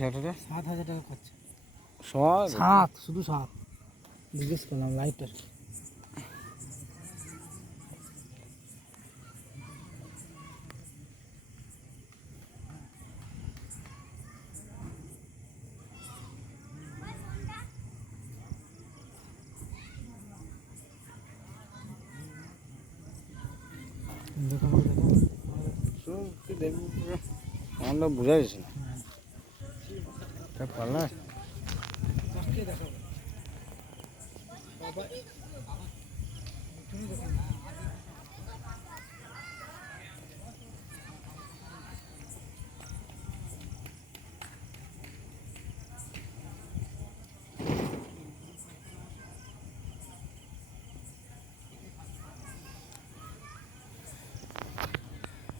সাত হাজার? সাত হাজার কি টাকা খরচা। সাত? শুধু সাত। জিজ্ঞেস করলাম লাইটার দেখুন দেখুন সব কি দেখব পুরো? আমার বুঝা গেছে না। পারলা দেখাবো